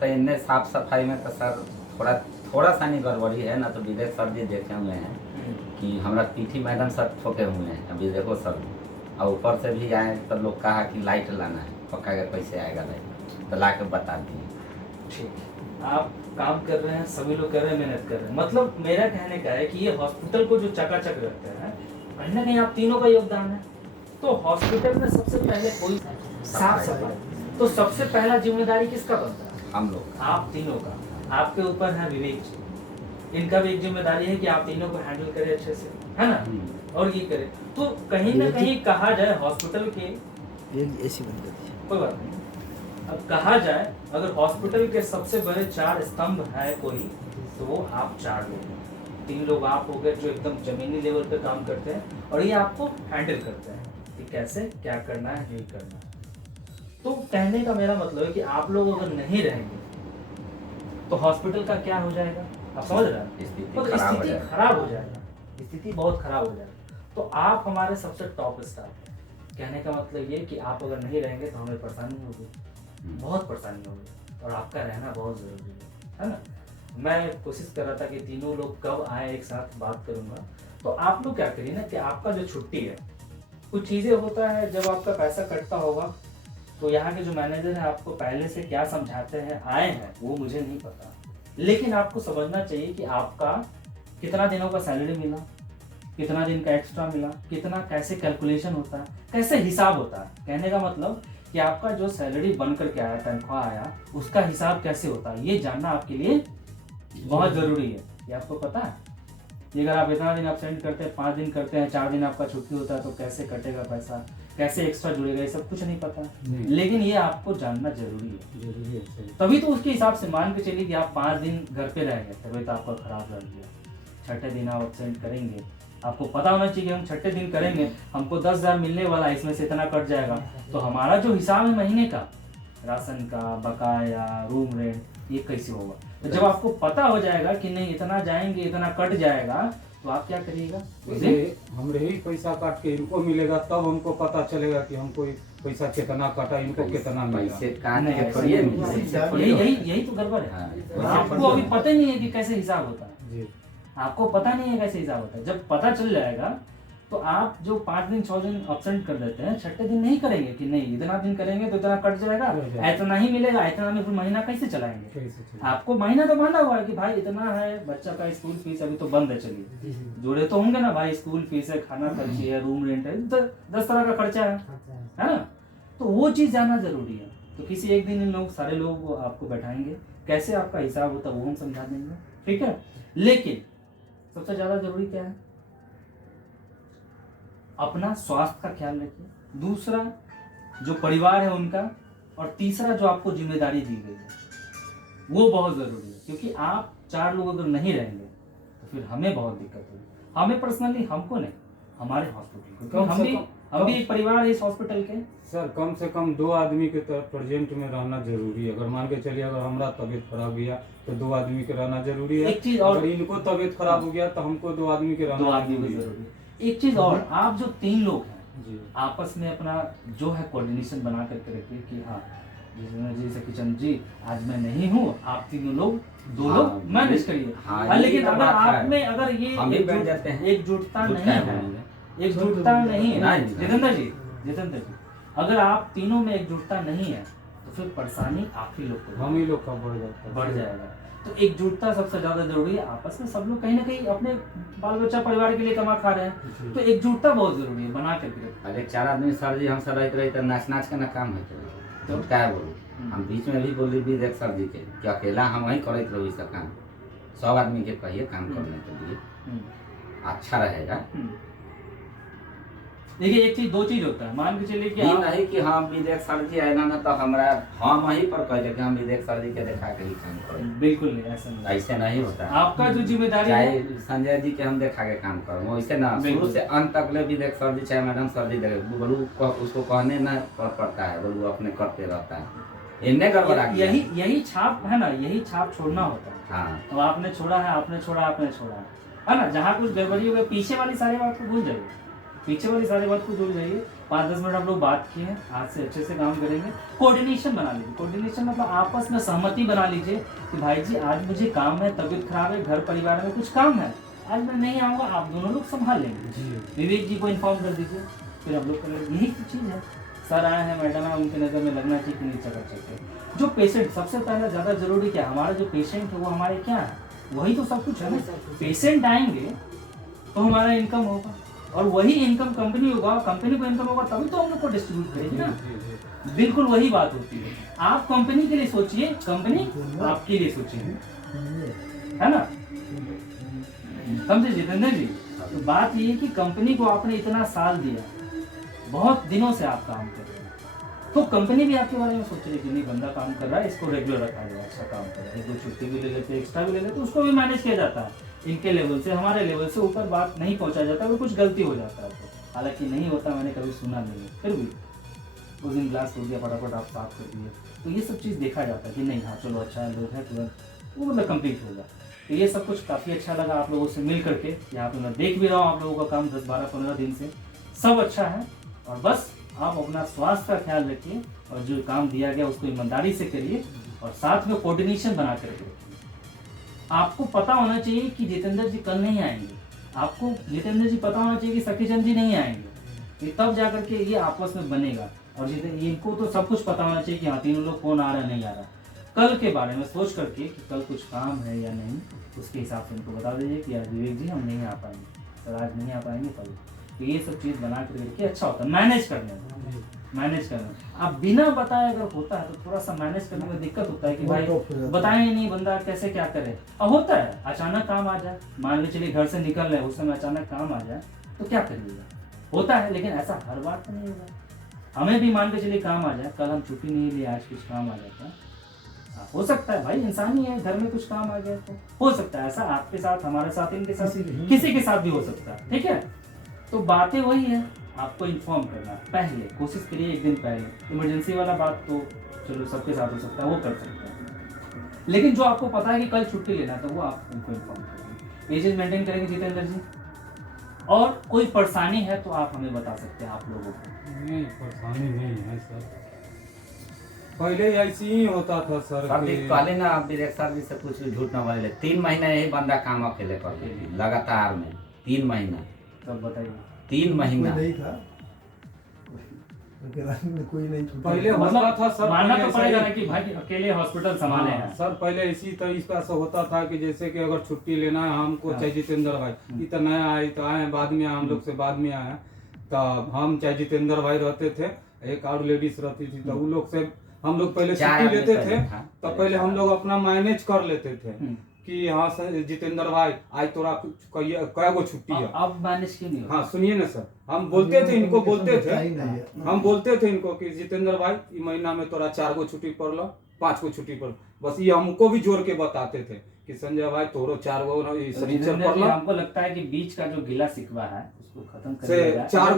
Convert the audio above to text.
तो इनने साफ सफाई में तो सर थोड़ा थोड़ा सा नहीं गड़बड़ी है ना, तो विवेक सर जी देखे हुए हैं कि हमारा पीठी मैडम सर ठोके हुए हैं, अभी देखो सर। और ऊपर से भी आए तो लोग कहा कि लाइट लाना है, पक्का के पैसे आएगा लाइट, तो ला के बता दिए। ठीक है, आप काम कर रहे हैं, सभी लोग कर रहे हैं, मेहनत कर रहे हैं। मतलब मेरा कहने का है कि ये हॉस्पिटल को जो चकाचक रखते हैं, कहीं ना कहीं आप तीनों का योगदान है। तो हॉस्पिटल में सबसे पहले कोई साफ सफाई, तो सबसे पहला जिम्मेदारी किसका बनता है? हम लोग, आप तीनों का। आपके ऊपर है विवेक जी, इनका भी एक जिम्मेदारी है कि आप तीनों को हैंडल करें अच्छे से, है ना, और ये करें। तो कहीं ना कहीं कहा जाए हॉस्पिटल के, एसी बंद कर दीजिए, कोई बात नहीं, अब कहा जाए अगर हॉस्पिटल के सबसे बड़े 4 स्तंभ है कोई, तो वो आप 4 लोग हैं। 3 लोग आप हो गए जो एकदम जमीनी लेवल पे काम करते हैं, और ये आपको हैंडल करते हैं कि कैसे क्या करना है, नहीं करना है। तो कहने का मेरा मतलब है कि आप लोग अगर नहीं रहेंगे तो हॉस्पिटल का क्या हो जाएगा, आप समझ रहे हैं? स्थिति तो खराब हो स्थिति जाएगी। खराब हो जाएगा, स्थिति बहुत खराब हो जाएगी। तो आप हमारे सबसे टॉप स्टाफ हैं। कहने का मतलब ये कि आप अगर नहीं रहेंगे तो हमें परेशानी होगी, बहुत परेशानी होगी, और आपका रहना बहुत ज़रूरी है ना। मैं कोशिश कर रहा था कि तीनों लोग कब आए, एक साथ बात करूंगा। तो आप लोग क्या करिए ना कि आपका जो छुट्टी है, कुछ चीज़ें होता है जब आपका पैसा कटता होगा, तो यहाँ के जो मैनेजर है आपको पहले से क्या समझाते हैं आए हैं वो मुझे नहीं पता, लेकिन आपको समझना चाहिए कि आपका कितना दिनों का सैलरी मिला, कितना दिन का एक्स्ट्रा मिला, कितना कैसे कैलकुलेशन होता है, कैसे हिसाब होता है। कहने का मतलब कि आपका जो सैलरी बन करके आया, तनख्वाह आया, उसका हिसाब कैसे होता है, ये जानना आपके लिए बहुत ज़रूरी है। ये आपको पता है कि अगर आप इतना दिन एब्सेंट करते हैं, 5 दिन करते हैं, 4 दिन आपका छुट्टी होता है, तो कैसे कटेगा पैसा, कैसे एक्स्ट्रा जुड़ेगा, ये सब कुछ नहीं पता, लेकिन ये आपको जानना जरूरी है। तभी तो उसके हिसाब से मान के चलिए कि आप 5 दिन घर पे रहेंगे, तबीयत आपका खराब लग गया, छठे दिन आप एब्सेंट करेंगे, आपको पता होना चाहिए कि हम छठे दिन करेंगे, हमको 10,000 मिलने वाला है, इसमें से इतना कट जाएगा, तो हमारा जो हिसाब है महीने का, राशन का, बकाया, रूम रेंट, ये कैसे होगा। तो जब आपको पता हो जाएगा कि नहीं इतना जाएंगे, इतना कट जाएगा, तो आप क्या करिएगा, हमरे ही पैसा काट के इनको मिलेगा, तब हमको पता चलेगा कि हमको पैसा कितना काटा, इनको कितना मिला। पैसे काटने के थोड़ी है, यही तो गड़बड़ है। आपको अभी पता ही नहीं है कि कैसे हिसाब होता है, जी, आपको पता नहीं है कैसे हिसाब होता है। जब पता चल जाएगा तो आप जो 5 दिन 6 दिन एब्सेंट कर देते हैं, छठे दिन नहीं करेंगे कि नहीं इतना दिन करेंगे तो इतना कट जाएगा, इतना ही मिलेगा, इतना में फिर महीना कैसे चलाएंगे। आपको महीना तो बांधा हुआ है कि भाई इतना है, बच्चा का स्कूल फीस अभी तो बंद है, चलिए जोड़े तो होंगे ना भाई, स्कूल फीस है, खाना खर्ची है, रूम रेंट है, 10 तरह का खर्चा है ना। तो वो चीज़ जानना जरूरी है। तो किसी एक दिन इन लोग सारे लोग आपको बैठाएंगे, कैसे आपका हिसाब होता है वो हम समझा देंगे, ठीक है। लेकिन सबसे ज़्यादा जरूरी क्या है, अपना स्वास्थ्य का ख्याल रखिए, दूसरा जो परिवार है उनका, और तीसरा जो आपको जिम्मेदारी दी गई है वो बहुत ज़रूरी है। क्योंकि आप 4 लोग अगर नहीं रहेंगे तो फिर हमें बहुत दिक्कत होगी, हमें पर्सनली, हमको नहीं, हमारे हॉस्पिटल को, हम भी एक परिवार है इस हॉस्पिटल के। सर कम से कम 2 आदमी के प्रेजेंट में रहना जरूरी है। अगर मान के चलिए अगर हमारा तबीयत खराब गया तो 2 आदमी के रहना जरूरी है। एक चीज और, अगर इनको तबीयत खराब हो गया तो हमको 2 आदमी के रहना जरूरी है। एक चीज और, आप जो 3 लोग हैं जी, आपस में अपना जो है कोऑर्डिनेशन बना करके रखिए कि हाँ जैसे किचन जी आज मैं नहीं हूँ, आप 3 लोग 2 लोग मैनेज करिए। लेकिन अगर आप में अगर ये एकजुटता नहीं है, एकजुटता नहीं है जितेंद्र जी, अगर आप तीनों में एकजुटता नहीं है तो फिर परेशानी आप ही लोग को, हम ही लोग का बढ़ जाएगा। तो एकजुटता सबसे ज्यादा जरूरी है। आपस में सब लोग कहीं ना कहीं अपने बाल बच्चा परिवार के लिए कमा खा रहे हैं, तो एकजुटता बहुत जरूरी है, बना करके। अरे 4 आदमी सर जी हम सब रहे तो नाच के ना काम है, तो क्या है बोलू, हम बीच में भी बोली भी देख सर जी के कि अकेला हम वहीं करते रहो इसका काम, 100 आदमी के कहिए काम करने के लिए अच्छा रहेगा। देखिए एक चीज 2 चीज होता है, मान के चलिए कि ये नहीं कि हम विवेक सर जी आए ना तो हमरा हम वहीं पर कह कि हम विवेक सर जी के देखा के ही काम करें, बिल्कुल नहीं, ऐसा नहीं, ऐसे नहीं होता। आपका जो जिम्मेदारी चाहे है संजय जी के हम देखा के काम करें, वैसे ना शुरू से अंत तक ले विवेक सर जी चाहे मैडम सर जी देखे, बोलू उसको कहने ना पड़ता है, बोलू अपने करते रहता है, इन्हें गड़बड़ा यही छाप है ना, यही छाप छोड़ना होता है। हाँ, तो आपने छोड़ा है, आपने छोड़ा है ना, जहाँ कुछ गड़बड़ी हो गई पीछे वाली सारी बात को भूल जाइए, पीछे वाली सारी बात को जोड़ जाइए, 5-10 मिनट हम लोग बात किए हैं, आज से अच्छे से काम करेंगे। कोऑर्डिनेशन बना लीजिए, कोऑर्डिनेशन मतलब आपस में सहमति बना लीजिए कि भाई जी आज मुझे काम है, तबीयत खराब है, घर परिवार में कुछ काम है, आज मैं नहीं आऊँगा, आप दोनों लोग संभाल लेंगे। विवेक जी को इन्फॉर्म कर दीजिए, फिर हम लोग करेंगे। यही तो चीज़ है। सर आए हैं, मैडम है, उनकी नज़र में लगना चाहिए कि नहीं चका। जो पेशेंट सबसे पहले ज़्यादा जरूरी क्या है, हमारा जो पेशेंट है वो हमारे क्या है, वही तो सब कुछ है ना। पेशेंट आएंगे तो हमारा इनकम होगा, और वही इनकम कंपनी होगा, कंपनी को इनकम होगा तभी तो हम लोग को डिस्ट्रीब्यूट करेगी ना। बिल्कुल वही बात होती है। आप कंपनी के लिए सोचिए, कंपनी आपके लिए सोचिए, है ना। समझे जितेंद्र जी? तो बात ये है कि कंपनी को आपने इतना साल दिया, बहुत दिनों से आप काम कर रहे हैं, तो कंपनी भी आपके बारे में सोच रही कि नहीं बंदा काम कर रहा है, इसको रेगुलर रखा जाए, अच्छा काम कर रहा है, 1-2 छुट्टी भी ले लेते, एक्स्ट्रा भी ले लेते, तो उसको भी मैनेज किया जाता है। इनके लेवल से, हमारे लेवल से ऊपर बात नहीं पहुंचाया जाता, अगर कुछ गलती हो जाता है तो, हालांकि नहीं होता, मैंने कभी सुना नहीं है, फिर भी उस दिन ग्लास टूट गया, फटाफट आप साफ कर दिए, तो ये सब चीज़ देखा जाता है कि नहीं, हाँ चलो अच्छा है, लोग है तुरंत वो मतलब कंप्लीट होगा। तो ये सब कुछ काफ़ी अच्छा लगा आप लोगों से मिल करके। यहाँ पे मैं देख भी रहा हूँ आप लोगों का काम 10-12-15 दिन से सब अच्छा है, और बस आप अपना स्वास्थ्य का ख्याल रखिए, और जो काम दिया गया उसको ईमानदारी से करिए, और साथ में कोऑर्डिनेशन बना करके रखिए। आपको पता होना चाहिए कि जितेंद्र जी कल नहीं आएंगे, आपको जितेंद्र जी पता होना चाहिए कि सखीचंद जी नहीं आएंगे, ये तब जा करके ये आपस में बनेगा। और इनको तो सब कुछ पता होना चाहिए कि हाँ तीनों लोग कौन आ रहा है, नहीं आ रहा। कल के बारे में सोच करके कि कल कुछ काम है या नहीं, उसके हिसाब से उनको बता दीजिए कि यार विवेक जी हम नहीं आ पाएंगे, सर आज नहीं आ पाएंगे कल। तो ये सब चीज़ बना करके अच्छा होता है मैनेज करने में। मैनेज करना अब बिना बताए अगर होता है तो थोड़ा सा मैनेज करने में दिक्कत होता है कि भाई बताए ही नहीं, बंदा कैसे क्या करे। अब होता है अचानक काम आ जाए, मान ली चलिए घर से निकल रहे उस समय अचानक काम आ जाए तो क्या करिएगा, होता है। लेकिन ऐसा हर बार तो नहीं होगा। हमें भी मान के चलिए काम आ जाए, कल हम छुट्टी नहीं ली, आज कुछ काम आ जाता है, हो सकता है भाई, इंसान ही है, घर में कुछ काम आ गया तो हो सकता है ऐसा, आपके साथ, हमारे साथ, इनके साथ, किसी के साथ भी हो सकता है, ठीक है। तो बातें वही है, आपको इन्फॉर्म करना पहले, कोशिश करिए एक दिन पहले। इमरजेंसी वाला बात तो चलो सबके साथ हो सकता है, वो कर सकते हैं, लेकिन जो आपको पता है कि कल छुट्टी लेना तो वो आप उनको इन्फॉर्म करेंगे। ये चीज़ मेंटेन करेंगे जितेंद्र जी। और कोई परेशानी है तो आप हमें बता सकते हैं, आप लोगों को। नहीं परेशानी नहीं है सर, पहले ऐसे ही होता था सर। पहले ना आप डायरेक्टर जी से कुछ भी झूठ ना बोले, 3 महीना यही बंदा काम अकेले कर रहे लगातार में, 3 महीना। तब बताइए 3 महीना नहीं था, कोई नहीं छूटा। पहले होता था सर, मानना तो पड़ेगा ना कि भाई अकेले हॉस्पिटल संभाले हैं सर। पहले इसी तरीका से होता था कि जैसे कि अगर छुट्टी लेना है हमको, चाहे जितेंद्र भाई ये तो नया आए तो आए, बाद में हम लोग से बाद में आए, तो हम चाहे जितेंद्र भाई रहते थे, एक और लेडीज रहती थी, तो उन लोग से हम लोग पहले छुट्टी लेते थे, तो पहले हम लोग अपना मैनेज कर लेते थे कि हाँ सर जितेंद्र भाई आज तोरा कै गो छुट्टी है। अब मैनेज क्यों नहीं होता? हाँ सुनिए ना सर, हम बोलते थे इनको, बोलते थे हम बोलते थे इनको कि जितेंद्र भाई इस महीना में तोरा 4 गो छुट्टी पड़ लो, 5 गो छुट्टी पड़, बस ये हमको भी जोड़ के बताते थे कि संजय भाई तोरो 4 गो शनिचर पड़ लो। हमको लगता है कि बीच का जो गिला शिकवा है उसको खत्म से कर 4